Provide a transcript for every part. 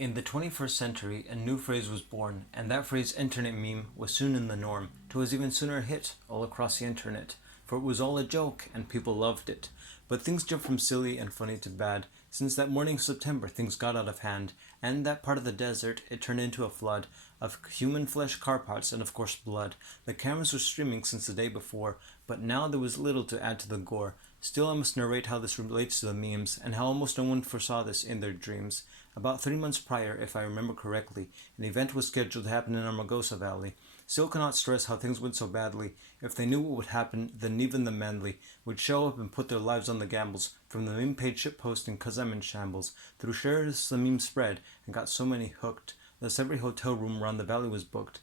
In the 21st century, a new phrase was born, and that phrase internet meme was soon in the norm. 'Twas even sooner a hit all across the internet, for it was all a joke and people loved it. But things jumped from silly and funny to bad. Since that morning of September, things got out of hand, and in that part of the desert, it turned into a flood of human flesh, car parts, and of course blood. The cameras were streaming since the day before, but now there was little to add to the gore. Still, I must narrate how this relates to the memes, and how almost no one foresaw this in their dreams. About 3 months prior, if I remember correctly, an event was scheduled to happen in Armagosa Valley. Still cannot stress how things went so badly. If they knew what would happen, then even the manly would show up and put their lives on the gambles, from the meme page shitposting cause I'm in shambles. Through shares the meme spread, and got so many hooked. Thus every hotel room around the valley was booked.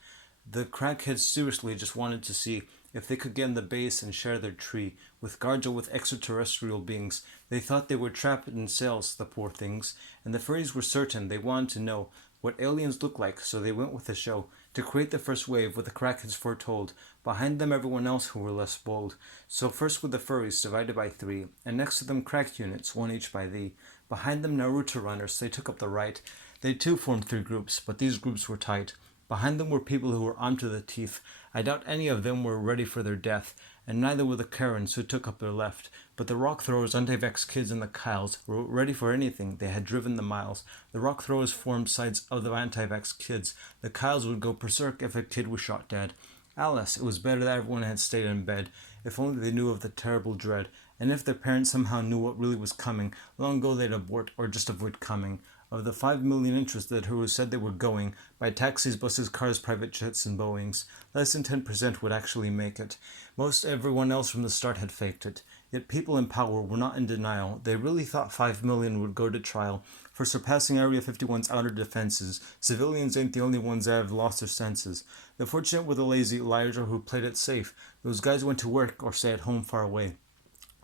The crackheads seriously just wanted to see if they could get in the base and share their tree with guards or with extraterrestrial beings. They thought they were trapped in cells, the poor things, and the furries were certain they wanted to know what aliens look like, so they went with the show to create the first wave with the crackheads foretold. Behind them everyone else who were less bold. So first with the furries divided by three, and next to them crack units, one each by thee. Behind them Naruto runners, they took up the right. They too formed three groups, but these groups were tight. Behind them were people who were armed to the teeth. I doubt any of them were ready for their death, and neither were the Karens who took up their left. But the rock throwers, anti-vax kids, and the Kyles were ready for anything. They had driven the miles. The rock throwers formed sides of the anti-vax kids. The Kyles would go berserk if a kid was shot dead. Alas, it was better that everyone had stayed in bed, if only they knew of the terrible dread, and if their parents somehow knew what really was coming, long ago they'd abort or just avoid coming. Of the 5 million interested who said they were going, by taxis, buses, cars, private jets, and Boeings, less than 10% would actually make it. Most everyone else from the start had faked it. Yet people in power were not in denial. They really thought 5 million would go to trial for surpassing Area 51's outer defenses. Civilians ain't the only ones that have lost their senses. The fortunate were the lazy liars who played it safe. Those guys went to work or stayed at home far away.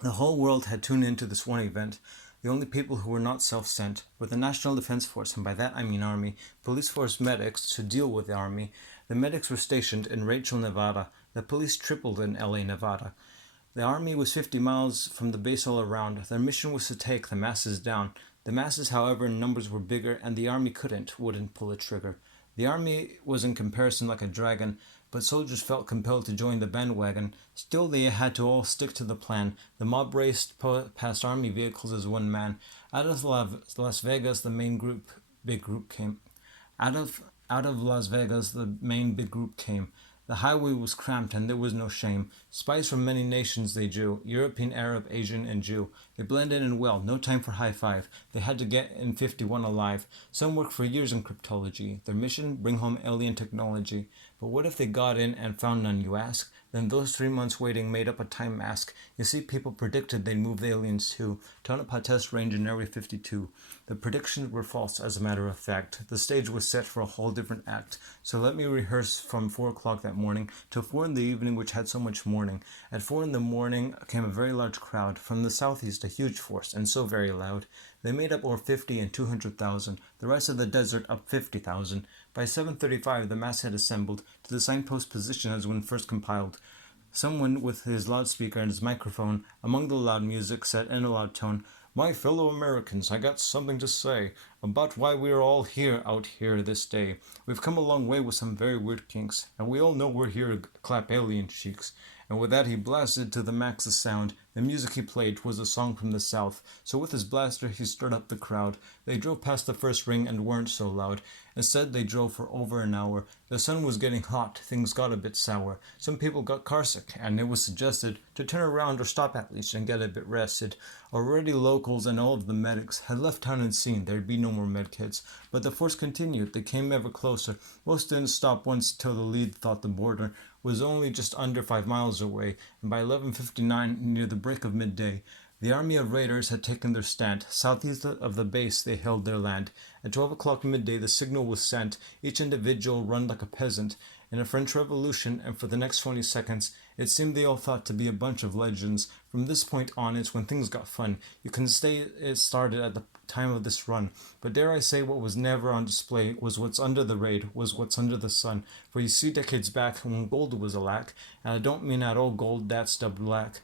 The whole world had tuned into this one event. The only people who were not self-sent were the National Defense Force, and by that I mean Army, police force medics to deal with the Army. The medics were stationed in Rachel, Nevada. The police tripled in LA, Nevada. The Army was 50 miles from the base all around. Their mission was to take the masses down. The masses, however, in numbers were bigger, and the Army wouldn't pull a trigger. The Army was in comparison like a dragon, but soldiers felt compelled to join the bandwagon. Still, they had to all stick to the plan. The mob raced past Army vehicles as one man. Out of Las Vegas, the big group came. Out of Las Vegas, the main big group came. The highway was cramped and there was no shame. Spies from many nations they drew, European, Arab, Asian, and Jew. They blended in well, no time for high five. They had to get in 51 alive. Some worked for years in cryptology. Their mission, bring home alien technology. But what if they got in and found none, you ask? Then those 3 months waiting made up a time mask. You see, people predicted they'd move the aliens too, Tonopah test range in Area 52. The predictions were false, as a matter of fact. The stage was set for a whole different act. So let me rehearse from 4 o'clock that morning till 4 in the evening, which had so much mourning. At 4 in the morning came a very large crowd. From the southeast, a huge force, and so very loud. They made up over 50 and 200,000. The rest of the desert up 50,000. By 7:35, the mass had assembled to the signpost position as when first compiled. Someone with his loudspeaker and his microphone, among the loud music, said in a loud tone, "My fellow Americans, I got something to say about why we are all out here this day. We've come a long way with some very weird kinks, and we all know we're here to clap alien cheeks." And with that he blasted to the max the sound. The music he played was a song from the south, so with his blaster he stirred up the crowd. They drove past the first ring and weren't so loud. Instead they drove for over an hour. The sun was getting hot, things got a bit sour. Some people got carsick, and it was suggested to turn around or stop at least and get a bit rested. Already locals and all of the medics had left town and seen there'd be no more medkits, but the force continued. They came ever closer. Most didn't stop once till the lead thought the border was only just under 5 miles away, and by 11:59, near the break of midday, the army of raiders had taken their stand. Southeast of the base they held their land. At 12 o'clock midday the signal was sent. Each individual run like a peasant in a French Revolution, and for the next 20 seconds it seemed they all thought to be a bunch of legends. From this point on it's when things got fun. You can say it started at the time of this run, but dare I say what was never on display was what's under the raid, was what's under the sun. For you see, decades back when gold was a lack, and I don't mean at all gold that's dubbed black,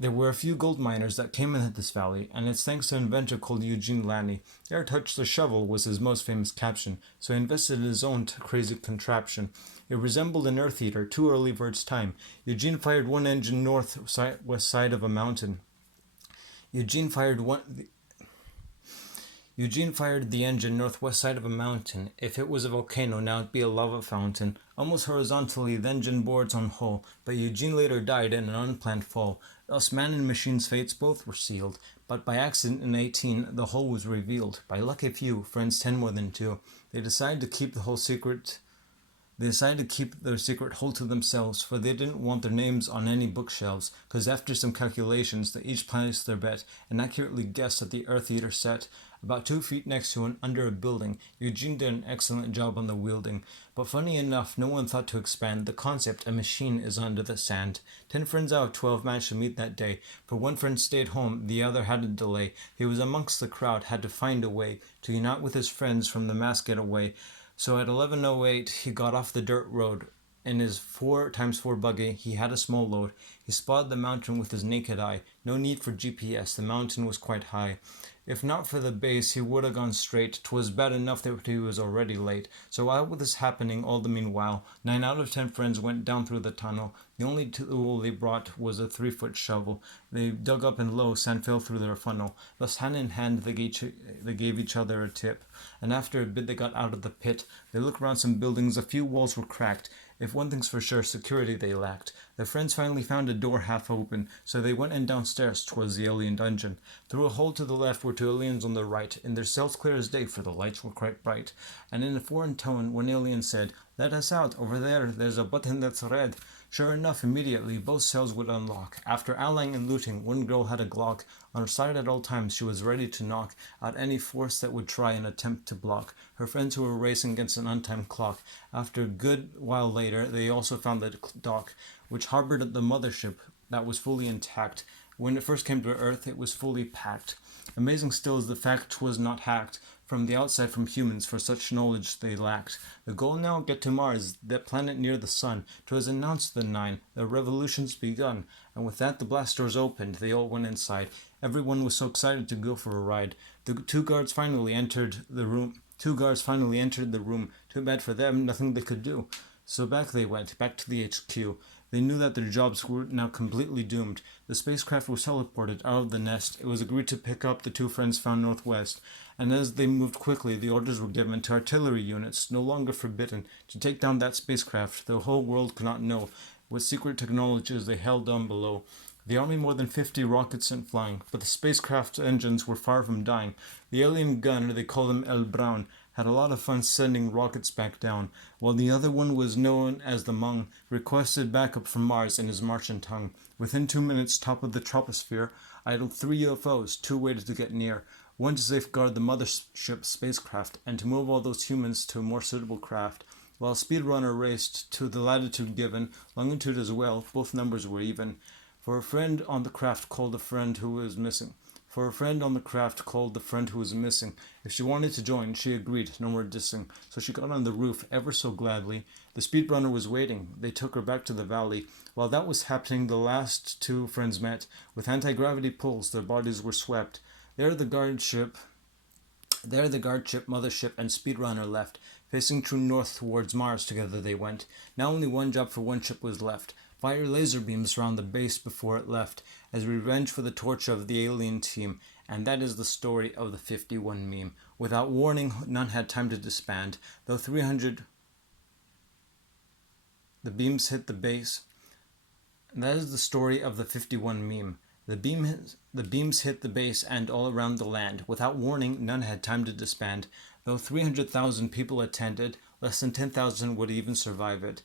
There were a few gold miners that came into this valley, and it's thanks to an inventor called Eugene Lanny. "Ere touched the shovel" was his most famous caption, so he invested in his own crazy contraption. It resembled an earth eater, too early for its time. Eugene fired one engine north-west side of a mountain. Eugene fired the engine northwest side of a mountain. If it was a volcano, now it'd be a lava fountain. Almost horizontally, the engine bore its own hole, but Eugene later died in an unplanned fall. Thus, man and machine's fates both were sealed. But by accident in 18, the hole was revealed. By luck a few, friends 10 more than 2. They decided to keep their secret whole to themselves, for they didn't want their names on any bookshelves, because after some calculations, they each placed their bet and accurately guessed that the Earth Eater sat about 2 feet next to and under a building. Eugene did an excellent job on the wielding, but funny enough, no one thought to expand the concept a machine is under the sand. 10 friends out of 12 managed to meet that day, for one friend stayed home, the other had a delay. He was amongst the crowd, had to find a way to unite with his friends from the mass getaway. So at 11:08, he got off the dirt road. In his 4x4 buggy, he had a small load. He spotted the mountain with his naked eye. No need for GPS, the mountain was quite high. If not for the base, he would have gone straight. 'Twas bad enough that he was already late. So while this happening, all the meanwhile, 9 out of 10 friends went down through the tunnel. The only tool they brought was a 3-foot shovel. They dug up and low, sand fell through their funnel. Thus, hand in hand, they gave each other a tip. And after a bit, they got out of the pit. They looked around some buildings. A few walls were cracked. If one thing's for sure, security they lacked. Their friends finally found a door half open, so they went in downstairs. 'Twas the alien dungeon. Through a hole to the left were 2 aliens on the right, in their cells clear as day, for the lights were quite bright. And in a foreign tone, one alien said, "Let us out. Over there's a button that's red." Sure enough, immediately, both cells would unlock. After allying and looting, one girl had a Glock. On her side at all times, she was ready to knock out any force that would try and attempt to block her friends who were racing against an untimed clock. After a good while later, they also found the dock, which harbored the mothership that was fully intact. When it first came to Earth, it was fully packed. Amazing still is the fact 'twas not hacked from the outside from humans, for such knowledge they lacked. The goal now, get to Mars, that planet near the sun. 'Twas announced the 9, the revolution's begun. And with that the blast doors opened, they all went inside. Everyone was so excited to go for a ride. The 2 guards finally entered the room. Too bad for them, nothing they could do. So back they went, back to the HQ. They knew that their jobs were now completely doomed. The spacecraft was teleported out of the nest. It was agreed to pick up the 2 friends found northwest. And as they moved quickly, the orders were given to artillery units, no longer forbidden, to take down that spacecraft. The whole world could not know what secret technologies they held down below. The army more than 50 rockets sent flying, but the spacecraft's engines were far from dying. The alien gunner, they called him El Brown, had a lot of fun sending rockets back down, while the other one was known as the Mung, requested backup from Mars in his Martian tongue. Within 2 minutes, top of the troposphere, idled 3 UFOs, 2 waited to get near. One to safeguard the mothership spacecraft, and to move all those humans to a more suitable craft. While Speedrunner raced to the latitude given, longitude as well, both numbers were even. For a friend on the craft called the friend who was missing. If she wanted to join, she agreed, no more dissing. So she got on the roof ever so gladly. The speedrunner was waiting. They took her back to the valley. While that was happening, the last 2 friends met. With anti-gravity pulls, their bodies were swept. There the guardship, mothership, and speedrunner left. Facing true north towards Mars together they went. Now only one job for one ship was left. Fire laser beams around the base before it left, as revenge for the torture of the alien team. And that is the story of the 51 meme. Without warning, none had time to disband. Though 300 the beams hit the base. And that is the story of the 51 meme. The beams hit the base and all around the land. Without warning, none had time to disband. Though 300,000 people attended, less than 10,000 would even survive it.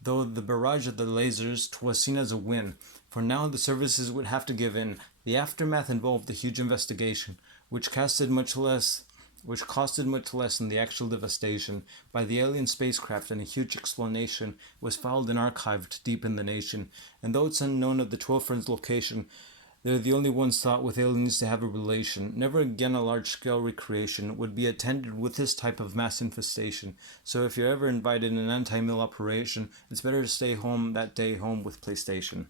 Though the barrage of the lasers, 'twas seen as a win, for now the services would have to give in. The aftermath involved a huge investigation, which costed much less than the actual devastation by the alien spacecraft, and a huge explanation was filed and archived deep in the nation. And though it's unknown of the 12 friends' location, they're the only ones thought with aliens to have a relation. Never again a large-scale recreation would be attended with this type of mass infestation. So if you're ever invited in an anti-mill operation, it's better to stay home that day, home with PlayStation.